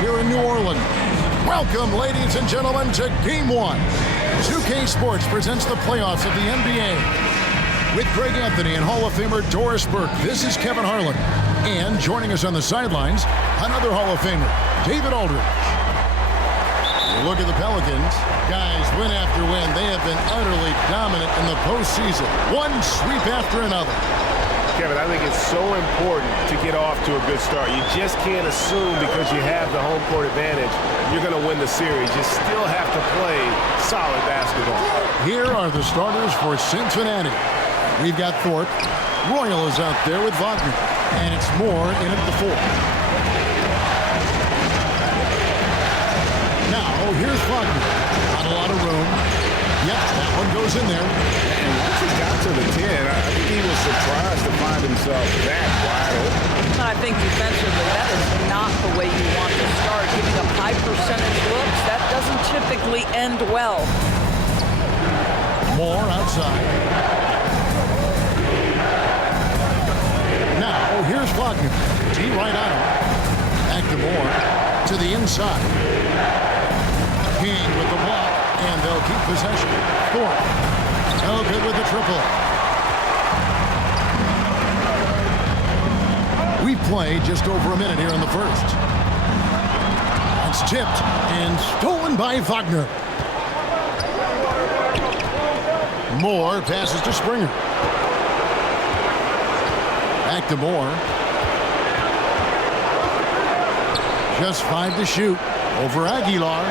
here in New Orleans. Welcome, ladies and gentlemen, to Game 1. 2K Sports presents the playoffs of the NBA. With Greg Anthony and Hall of Famer Doris Burke, this is Kevin Harlan. And joining us on the sidelines, another Hall of Famer, David Aldridge. You look at the Pelicans, guys, win after win, they have been utterly dominant in the postseason. One sweep after another. Kevin, I think it's so important to get off to a good start. You just can't assume because you have the home court advantage, you're going to win the series. You still have to play solid basketball. Here are the starters for Cincinnati. We've got Thorpe. Royal is out there with Wagner. And it's Moore in at the 4. Now, here's Wagner. Not a lot of room. Yep, that one goes in there. And once he got to the 10, I think he was surprised to find himself that wide open. I think defensively, that is not the way you want to start. Giving up high percentage looks, that doesn't typically end well. Moore outside. Now, here's Wagner. T right on him. Back to Moore. To the inside. King with the block. And they'll keep possession. Thorpe. No good with the triple. We play just over a minute here in the first. It's tipped and stolen by Wagner. Moore passes to Springer. Back to Moore. Just 5 to shoot over Aguilar.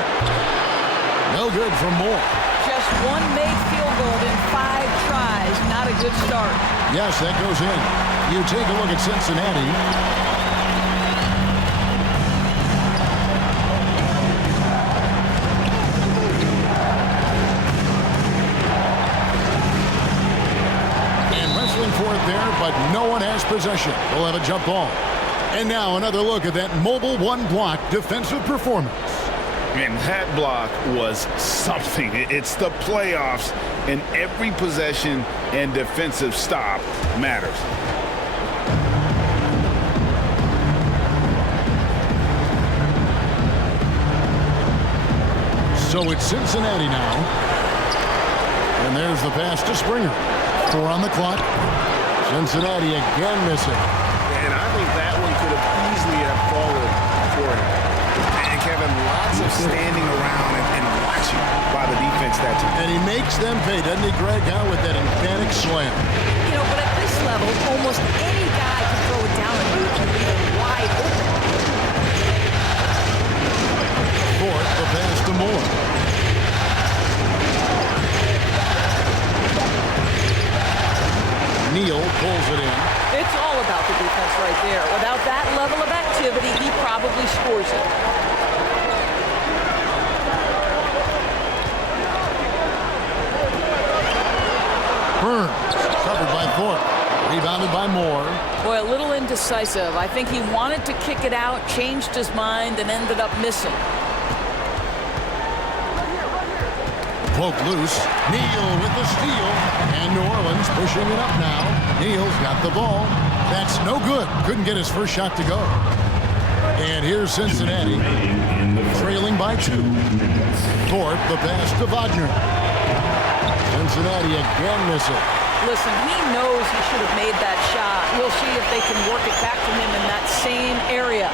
No good from Moore. Just one made field goal in 5 tries. Not a good start. Yes, that goes in. You take a look at Cincinnati. And wrestling for it there, but no one has possession. We'll have a jump ball. And now another look at that mobile one-block defensive performance. And that block was something. It's the playoffs, and every possession and defensive stop matters. So it's Cincinnati now. And there's the pass to Springer. 4 on the clock. Cincinnati again missing. And I think that one could have easily have fallen for him. And Kevin, lots of standing around and watching by the defense that time. And he makes them pay, doesn't he, Greg, with that emphatic slam. You know, but at this level, almost any guy can throw it down and you can leave it wide open. Fourth, the pass to Moore. Neal pulls it in. It's all about the defense right there. Without that level of activity, he probably scores it. Burns, covered by Thorpe. Rebounded by Moore. Boy, a little indecisive. I think he wanted to kick it out, changed his mind, and ended up missing. Poke loose. Neal with the steal. And New Orleans pushing it up now. Neal's got the ball. That's no good. Couldn't get his first shot to go. And here's Cincinnati. Trailing by 2. Thorpe, the pass to Wagner. Cincinnati again missing. Listen, he knows he should have made that shot. We'll see if they can work it back to him in that same area.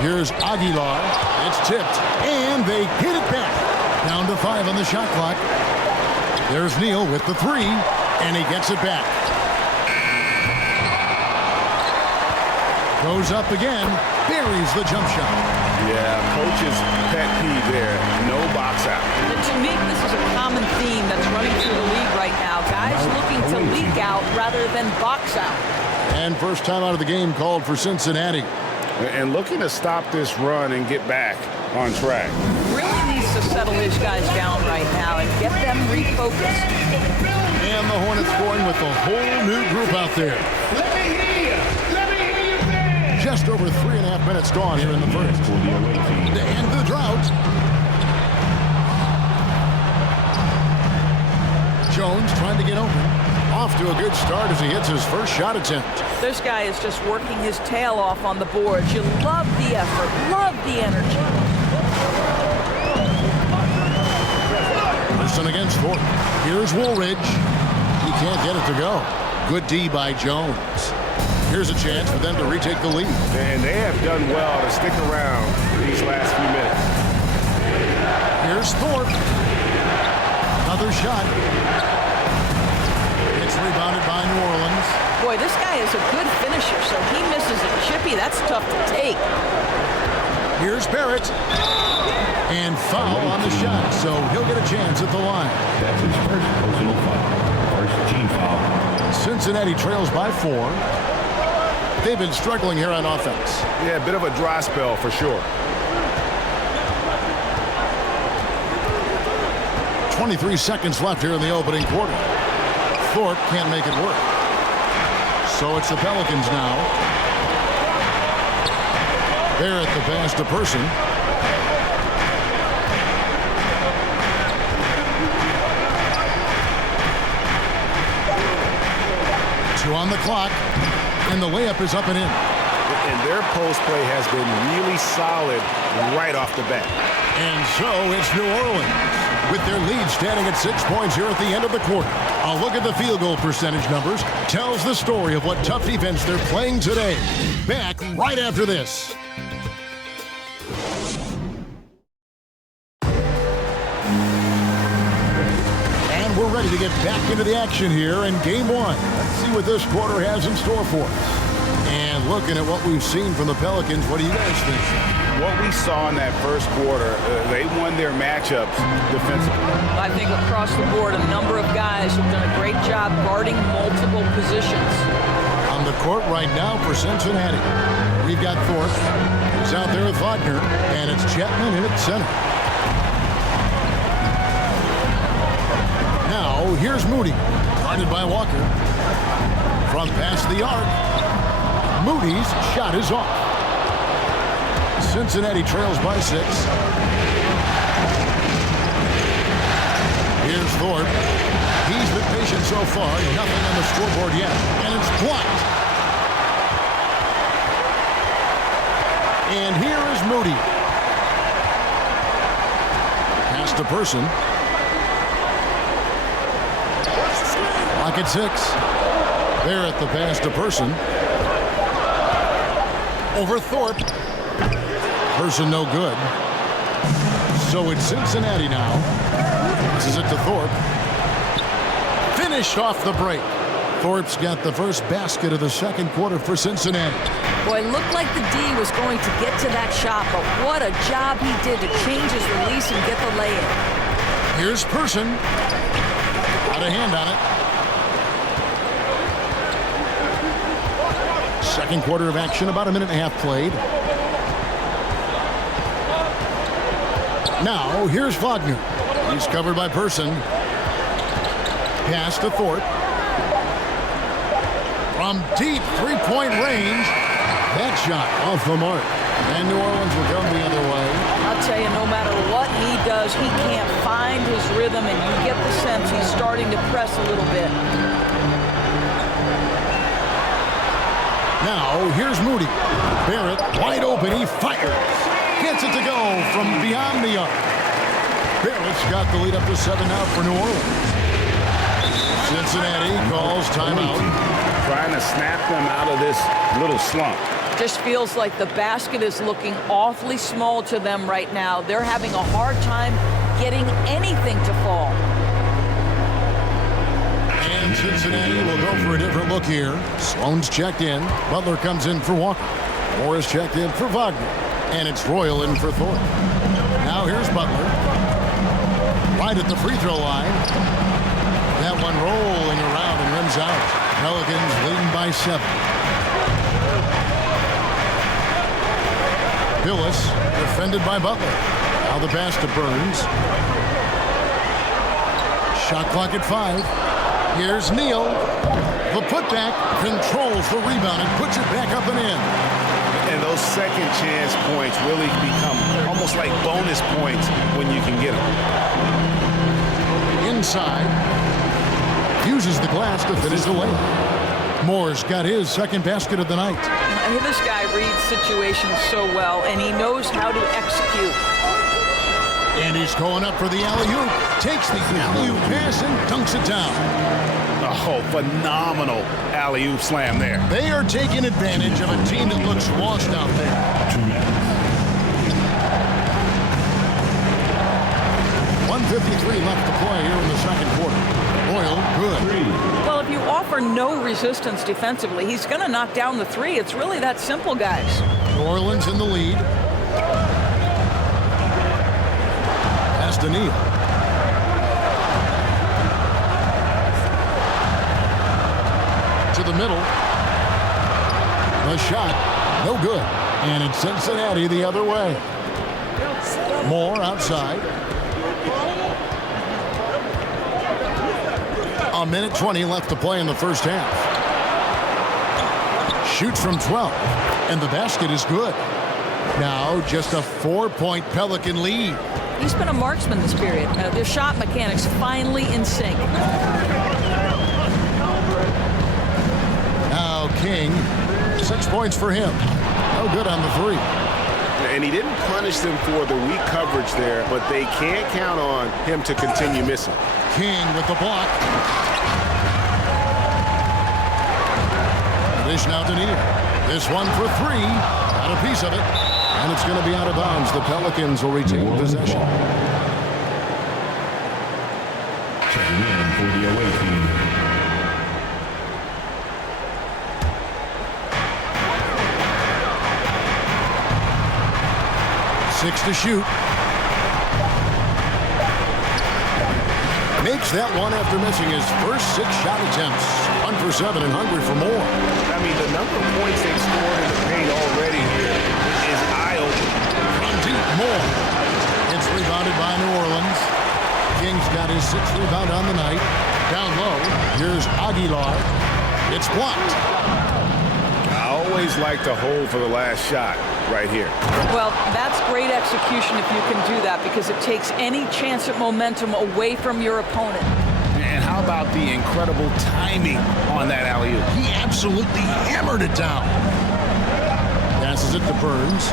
Here's Aguilar. It's tipped. And they hit it back. Down to 5 on the shot clock. There's Neal with the 3. And he gets it back. Goes up again. Buries the jump shot. Yeah, coach's pet peeve there. No box out. And to me, this is a common theme that's running through the league right now. Guys looking to leak out rather than box out. And first time out of the game called for Cincinnati. And looking to stop this run and get back on track. Really needs to settle his guys down right now and get them refocused. And the Hornets scoring with a whole new group out there. Let me hear you. Let me hear you dance. Just over 3.5 minutes gone here in the first. To end the drought. Jones trying to get open. off to a good start as he hits his first shot attempt. This guy is just working his tail off on the boards. You love the effort, love the energy. Person against Thorpe. Here's Woolridge. He can't get it to go. Good D by Jones. Here's a chance for them to retake the lead. And they have done well to stick around these last few minutes. Here's Thorpe. Another shot. It's rebounded by New Orleans. Boy, this guy is a good finisher, so he misses a chippy. That's tough to take. Here's Barrett. And foul on the shot, so he'll get a chance at the line. That's his first personal foul. First team foul. Cincinnati trails by 4. They've been struggling here on offense. Yeah, a bit of a dry spell for sure. 23 seconds left here in the opening quarter. Thorpe can't make it work. So it's the Pelicans now. Barrett the pass to Person. Two on the clock, and the layup is up and in. And their post play has been really solid right off the bat. And so it's New Orleans with their lead standing at 6 points here at the end of the quarter. A look at the field goal percentage numbers tells the story of what tough defense they're playing today. Back right after this. And we're ready to get back into the action here in game 1. Let's see what this quarter has in store for us. And looking at what we've seen from the Pelicans, what do you guys think? What we saw in that first quarter, they won their matchups defensively. I think across the board, a number of guys have done a great job guarding multiple positions. On the court right now for Cincinnati, we've got Thorpe. He's out there with Wagner, and it's Chapman in at center. Now, here's Moody, guarded by Walker. From past the arc, Moody's shot is off. Cincinnati trails by 6. Here's Thorpe. He's been patient so far. Nothing on the scoreboard yet. And it's blocked. And here is Moody. Pass to Person. Clock at 6. Barrett the pass to Person. Over Thorpe. Person no good. So it's Cincinnati now. This is it to Thorpe. Finished off the break. Thorpe's got the first basket of the second quarter for Cincinnati. Boy, it looked like the D was going to get to that shot, but what a job he did to change his release and get the lay-in. Here's Person. Got a hand on it. Second quarter of action, about a minute and a half played. Now, here's Wagner. He's covered by Person. Pass to Thorpe. From deep three-point range, that shot off the mark. And New Orleans will come the other way. I'll tell you, no matter what he does, he can't find his rhythm, and you get the sense he's starting to press a little bit. Now, here's Moody. Barrett, wide open, he fires. Gets it to go from beyond the arc. Barrett's got the lead up to 7 now for New Orleans. Cincinnati calls timeout. Trying to snap them out of this little slump. Just feels like the basket is looking awfully small to them right now. They're having a hard time getting anything to fall. And Cincinnati will go for a different look here. Sloan's checked in. Butler comes in for Walker. Morris checked in for Wagner. And it's Royal in for Thorpe. Now here's Butler. Right at the free throw line. That one rolling around and rims out. Pelicans leading by 7. Billis defended by Butler. Now the pass to Burns. Shot clock at 5. Here's Neal. The putback controls the rebound and puts it back up and in. And those second chance points really become almost like bonus points when you can get them. Inside. Uses the glass to finish the lane. Moore's got his second basket of the night. This guy reads situations so well, and he knows how to execute. And he's going up for the alley-oop. Takes the alley-oop pass and dunks it down. Oh, phenomenal alley-oop slam there. They are taking advantage of a team that looks lost out there. 2 minutes. 1:53 left to play here in the second quarter. Boyle, good. 3. Well, if you offer no resistance defensively, he's going to knock down the three. It's really that simple, guys. New Orleans in the lead. Pass to Neal. To the middle. The shot, no good. And it's Cincinnati the other way. Moore outside. A minute 20 left to play in the first half. Shoots from 12, and the basket is good. Now just a 4-point Pelican lead. He's been a marksman this period. Their shot mechanics finally in sync. Now King, 6 points for him. No good on the three. And he didn't punish them for the weak coverage there, but they can't count on him to continue missing. King with the block. Dish now to Neal. This one for three. Got a piece of it. And it's going to be out of bounds. The Pelicans will retain possession. Checking in for the away team. 6 to shoot. Makes that one after missing his first 6 shot attempts. 1 for 7 and hungry for more. I mean, the number of points they've scored in the paint already here is eye-opening. From deep, Moore. It's rebounded by New Orleans. King's got his 6th rebound on the night. Down low, here's Aguilar. It's blocked. I always like to hold for the last shot right here. Well, that's great execution if you can do that, because it takes any chance at momentum away from your opponent. And how about the incredible timing on that alley-oop? He absolutely hammered it down. Passes it to Burns.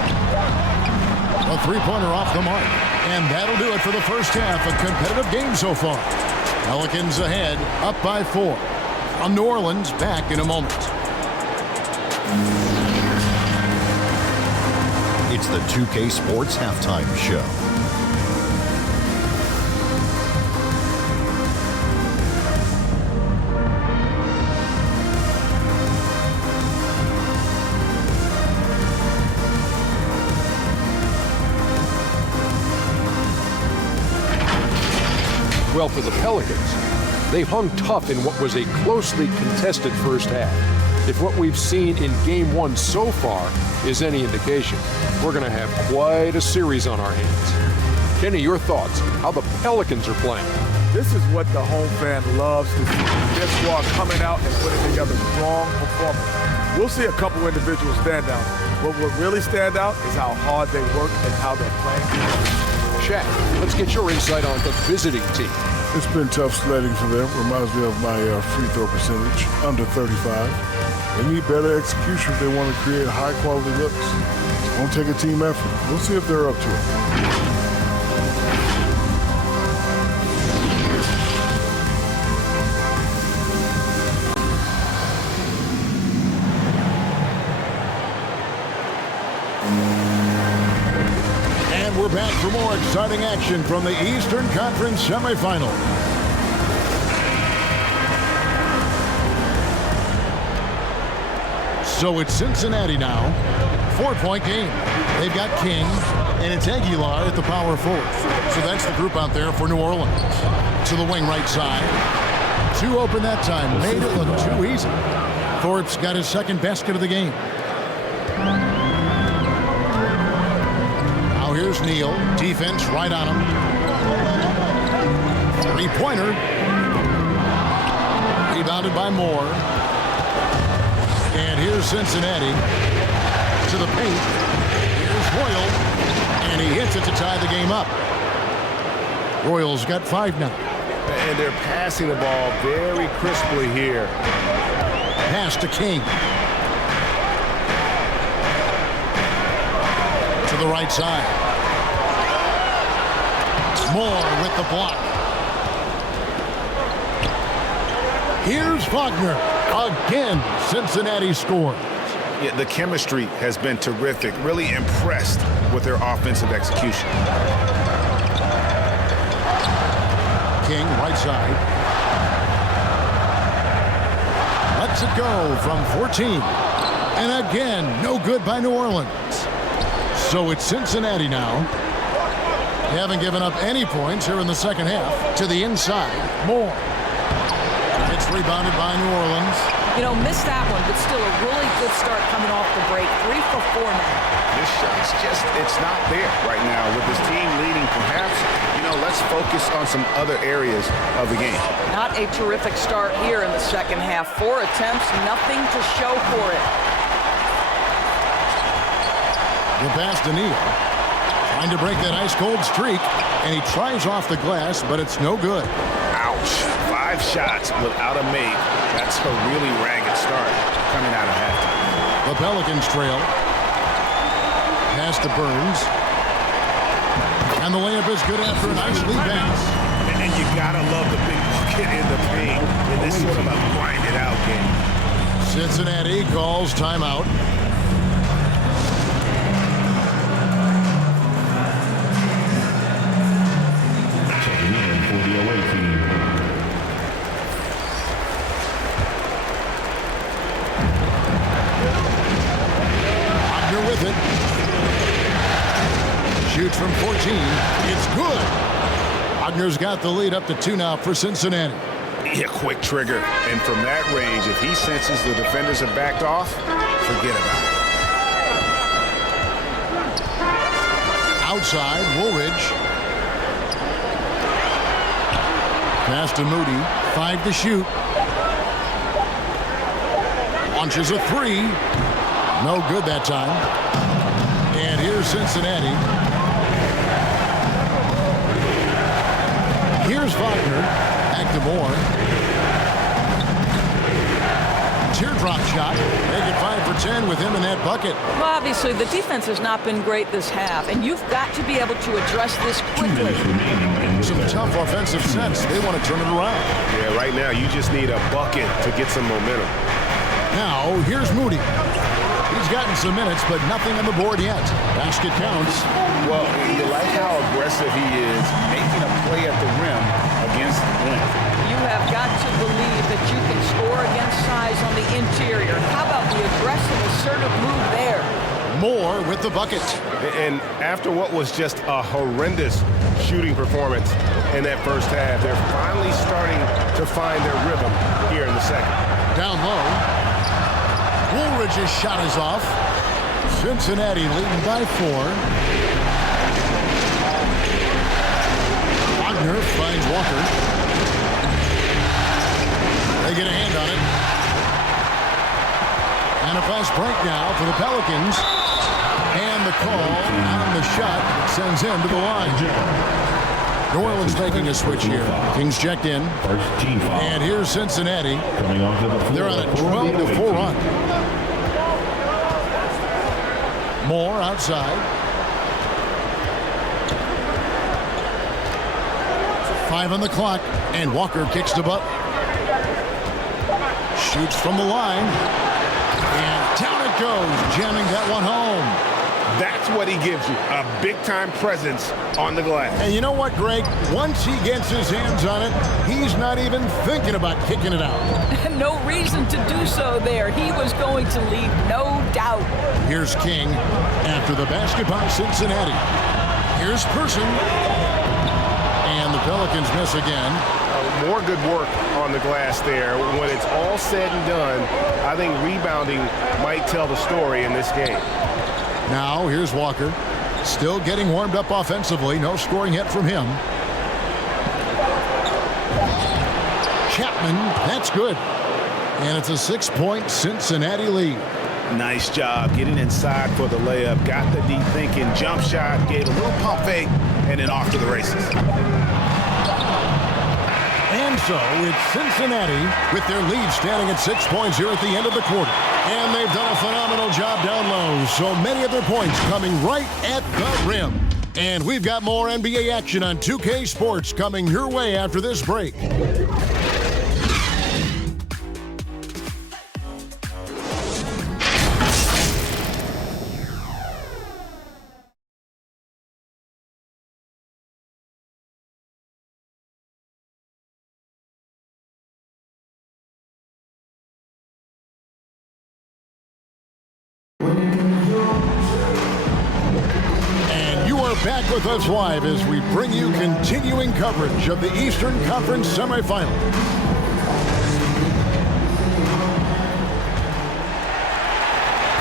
A three-pointer off the mark. And that'll do it for the first half. A competitive game so far. Pelicans ahead, up by 4. From New Orleans, back in a moment. It's the 2K Sports Halftime Show. Well, for the Pelicans, they've hung tough in what was a closely contested first half. If what we've seen in Game 1 so far is any indication, we're going to have quite a series on our hands. Kenny, your thoughts, how the Pelicans are playing? This is what the home fan loves to see. Their squad coming out and putting together strong performance. We'll see a couple individual standouts, but what really stand out is how hard they work and how they're playing. Shaq, let's get your insight on the visiting team. It's been tough sledding for them. Reminds me of my free throw percentage, under 35. They need better execution if they want to create high-quality looks. It won't take a team effort. We'll see if they're up to it. We're back for more exciting action from the Eastern Conference semifinal. So it's Cincinnati now. 4-point game. They've got King, and it's Aguilar at the power forward. So that's the group out there for New Orleans. To the wing right side. 2 open that time. Made it look too easy. Thorpe's got his second basket of the game. Here's Neal. Defense right on him. 3-pointer. Rebounded by Moore. And here's Cincinnati to the paint. Here's Royal. And he hits it to tie the game up. Royal's got 5 now. And they're passing the ball very crisply here. Pass to King. To the right side. Moore with the block. Here's Wagner. Again, Cincinnati scores. Yeah, the chemistry has been terrific. Really impressed with their offensive execution. King, right side. Lets it go from 14. And again, no good by New Orleans. So it's Cincinnati now. They haven't given up any points here in the second half. To the inside, Moore. It's rebounded by New Orleans. You know, missed that one, but still a really good start coming off the break. 3 for 4 now. This shot's just, it's not there right now. With this team leading, perhaps, you know, let's focus on some other areas of the game. Not a terrific start here in the second half. 4 attempts, nothing to show for it. The pass to Neal. Trying to break that ice-cold streak, and he tries off the glass, but it's no good. Ouch. 5 shots without a make. That's a really ragged start coming out of halftime. The Pelicans trail. Pass to Burns. And the layup is good after a nice lead pass. And you gotta love the big bucket in the paint in this sort of a grind-it-out game. Cincinnati calls timeout. Checking in for the away team. Wagner with it. Shoots from 14. It's good. Wagner's got the lead up to 2 now for Cincinnati. Yeah, quick trigger. And from that range, if he senses the defenders have backed off, forget about it. Outside, Woolridge. Pass to Moody. 5 to shoot. Launches a 3. No good that time. And here's Cincinnati. Here's Wagner. Back to Moore. Teardrop shot. Make it 5 for 10 with him in that bucket. Well, obviously, the defense has not been great this half, and you've got to be able to address this 2 quickly. minutes remaining in this Some half. tough offensive sets. They want to turn it around. Yeah, right now you just need a bucket to get some momentum. Now, here's Moody. He's gotten some minutes, but nothing on the board yet. Basket counts. Well, you like how aggressive he is making a play at the rim against length. You have got to believe that you can score against size on the interior. How about the aggressive, assertive move there? Moore with the bucket. And after what was just a horrendous shooting performance in that first half, they're finally starting to find their rhythm here in the second. Down low. Woolridge's shot is off. Cincinnati leading by 4. Wagner finds Walker. They get a hand on it. And a fast break now for the Pelicans. And the call on the shot sends him to the line. New Orleans making a switch here. Kings checked in. First team foul. And here's Cincinnati. Coming onto the floor. They're on a 12-4 run. Moore outside. 5 on the clock, and Walker kicks the butt. Shoots from the line, and down it goes, jamming that one home. That's what he gives you, a big-time presence on the glass. And you know what, Greg? Once he gets his hands on it, he's not even thinking about kicking it out. No reason to do so there. He was going to lead, no doubt. Here's King after the basket by Cincinnati. Here's Person. And the Pelicans miss again. More good work on the glass there. When it's all said and done, I think rebounding might tell the story in this game. Now, here's Walker. Still getting warmed up offensively. No scoring yet from him. Chapman, that's good. And it's a 6-point Cincinnati lead. Nice job getting inside for the layup. Got the deep thinking jump shot, gave a little pump fake, and then off to the races. so, it's Cincinnati with their lead standing at 6 points here at the end of the quarter. And they've done a phenomenal job down low. So many of their points coming right at the rim. And we've got more NBA action on 2K Sports coming your way after this break. Back with us live as we bring you continuing coverage of the Eastern Conference semifinal.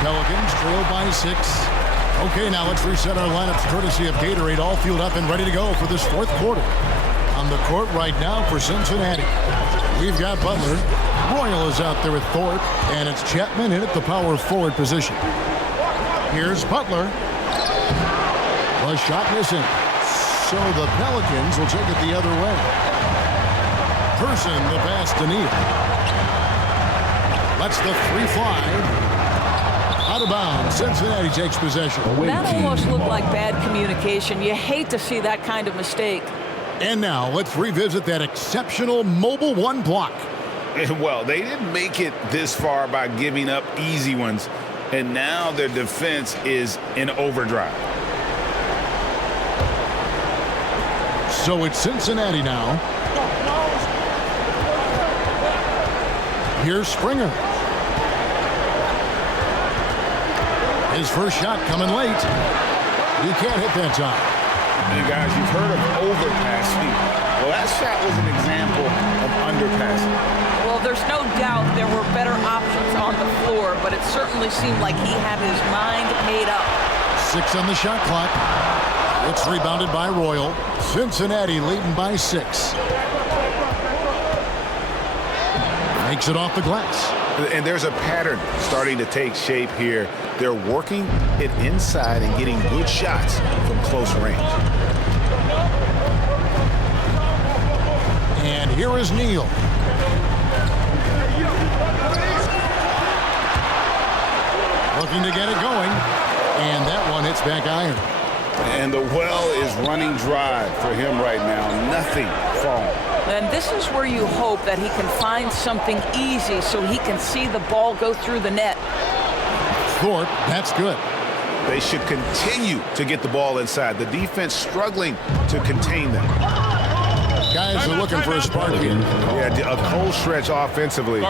Pelicans trail by 6. Okay, now let's reset our lineups courtesy of Gatorade, all fueled up and ready to go for this fourth quarter. On the court right now for Cincinnati, we've got Butler. Royal is out there with Thorpe, and it's Chapman in at the power forward position. Here's Butler. A shot missing. So the Pelicans will take it the other way. Person the pass to Neal. Lets the 3 fly. Out of bounds. Cincinnati takes possession. That almost looked like bad communication. You hate to see that kind of mistake. And now let's revisit that exceptional mobile 1 block. Well, they didn't make it this far by giving up easy ones. And now their defense is in overdrive. So it's Cincinnati now. Here's Springer. His first shot coming late. He can't hit that time. And guys, you've heard of overpassing. Well, that shot was an example of underpassing. Well, there's no doubt there were better options on the floor, but it certainly seemed like he had his mind made up. 6 on the shot clock. It's rebounded by Royal. Cincinnati leading by 6. Makes it off the glass. And there's a pattern starting to take shape here. They're working it inside and getting good shots from close range. And here is Neal. Looking to get it going. And that one hits back iron. And the well is running dry for him right now. Nothing falling. And this is where you hope that he can find something easy so he can see the ball go through the net. Thorpe, that's good. They should continue to get the ball inside. The defense struggling to contain them. Guys are looking for a spark here. Yeah, a cold stretch offensively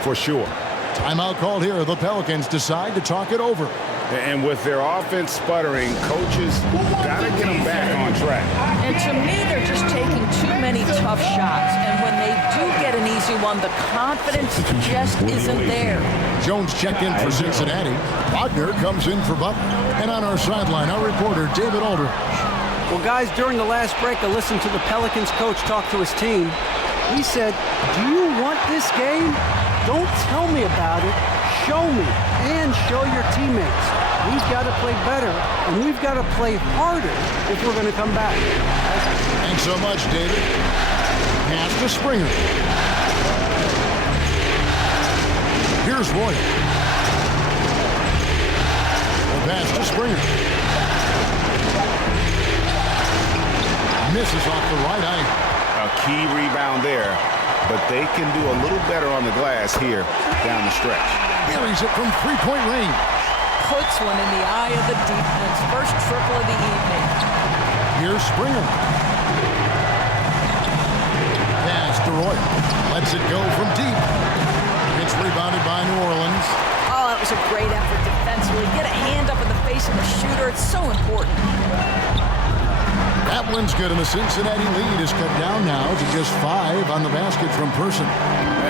for sure. Timeout called here. The Pelicans decide to talk it over. And with their offense sputtering, coaches got to get them back on track. And to me, they're just taking too many tough shots. And when they do get an easy one, the confidence just isn't there. Jones checked in for Cincinnati. Wagner comes in for Butler. And on our sideline, our reporter, David Aldridge. Well, guys, during the last break, I listened to the Pelicans coach talk to his team. He said, "Do you want this game? Don't tell me about it. Show me and show your teammates. We've got to play better, and we've got to play harder if we're going to come back." Thanks so much, David. Pass to Springer. Here's Royal. The pass to Springer. Misses off the right iron. A key rebound there, but they can do a little better on the glass here down the stretch. Buries it from 3-point range. Puts one in the eye of the defense. First triple of the evening. Here's Springer. Pass to Royal. Lets it go from deep. It's rebounded by New Orleans. Oh, that was a great effort defensively. Get a hand up in the face of the shooter. It's so important. That one's good, and the Cincinnati lead is cut down now to just 5 on the basket from Person.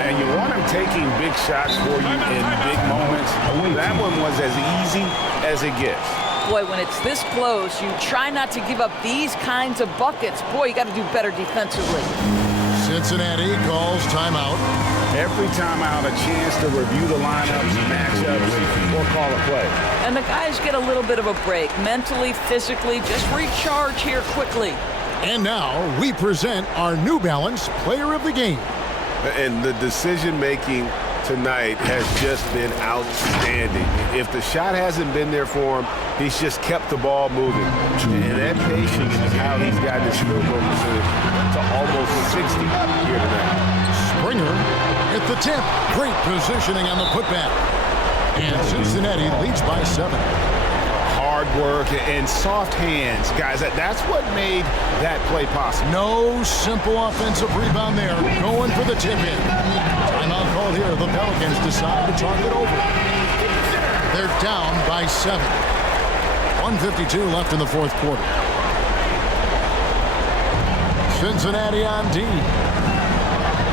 And you want him taking big shots for you in big moments. That one was as easy as it gets. Boy, when it's this close, you try not to give up these kinds of buckets. Boy, you got to do better defensively. Cincinnati calls timeout. Every timeout, a chance to review the lineups, matchups, or call a play. And the guys get a little bit of a break. Mentally, physically, just recharge here quickly. And now we present our New Balance Player of the Game. And the decision-making tonight has just been outstanding. If the shot hasn't been there for him, he's just kept the ball moving. And that patience is how he's gotten his field goal percentage to almost 60 here tonight. Springer at the tip. Great positioning on the putback. And Cincinnati leads by 7. Hard work and soft hands. Guys, that's what made that play possible. No simple offensive rebound there. Going for the tip-in. Timeout called here. The Pelicans decide to talk it over. They're down by 7. 1:52 left in the fourth quarter. Cincinnati on D.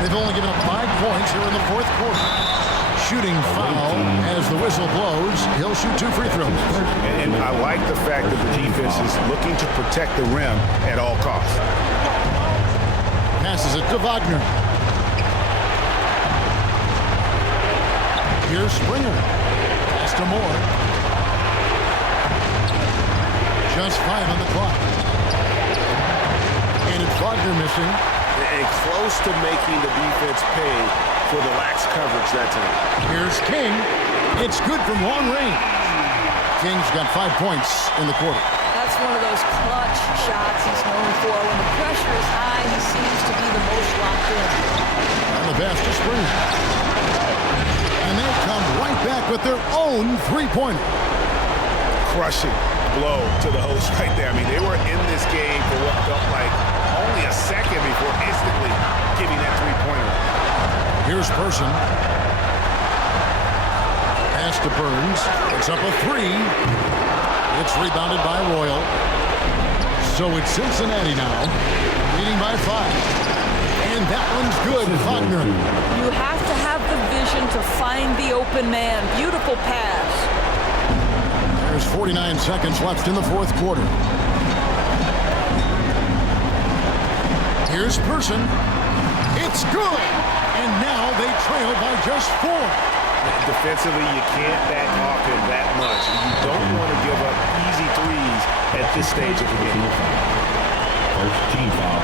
They've only given up 5 points here in the fourth quarter. Shooting foul as the whistle blows. He'll shoot 2 free throws. And I like the fact that the defense is looking to protect the rim at all costs. Passes it to Wagner. Here's Springer. Pass to Moore. Just 5 on the clock. And it's Wagner missing. And close to making the defense pay for the lax coverage that time. Here's King. It's good from long range. King's got 5 points in the quarter. That's one of those clutch shots he's known for. When the pressure is high, he seems to be the most locked in. And the pass to Springer. And they come right back with their own three-pointer. Crushing blow to the host right there. I mean, they were in this game for what felt like only a second before instantly giving that three-pointer. Here's Person. Pass to Burns. It's up a 3. It's rebounded by Royal. So it's Cincinnati now, leading by 5. And that one's good, Wagner. You have to have the vision to find the open man. Beautiful pass. There's 49 seconds left in the fourth quarter. Here's Person. It's good. And now they trail by just 4. Defensively, you can't back off him that much. You don't want to give up easy threes at this stage of the game. First team foul.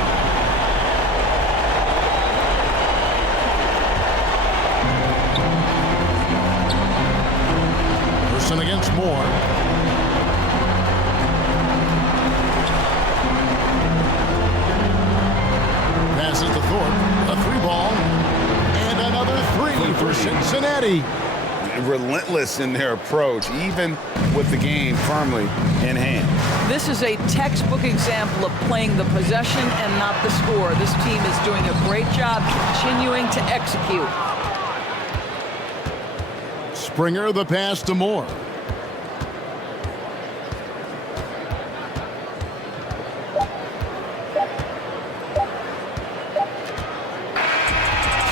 Person against Moore. Passes to Thorpe. A 3-ball. And another 3 for Cincinnati. Relentless in their approach, even with the game firmly in hand. This is a textbook example of playing the possession and not the score. This team is doing a great job continuing to execute. Springer, the pass to Moore.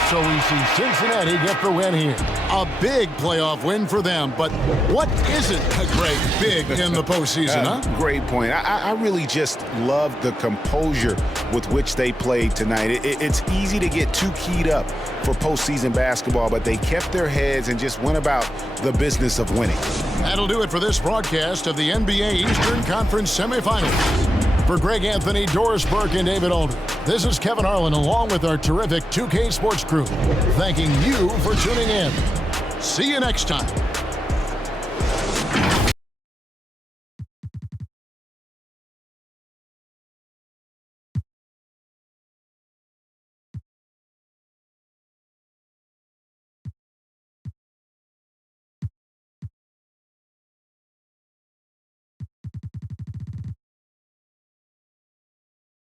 So we see Cincinnati get the win here. A big playoff win for them, but what isn't a great big in the postseason, huh? Great point. I really just love the composure with which they played tonight. It's easy to get too keyed up for postseason basketball, but they kept their heads and just went about the business of winning. That'll do it for this broadcast of the NBA Eastern Conference semifinals. For Greg Anthony, Doris Burke, and David Alder, this is Kevin Harlan along with our terrific 2K Sports crew, thanking you for tuning in. See you next time.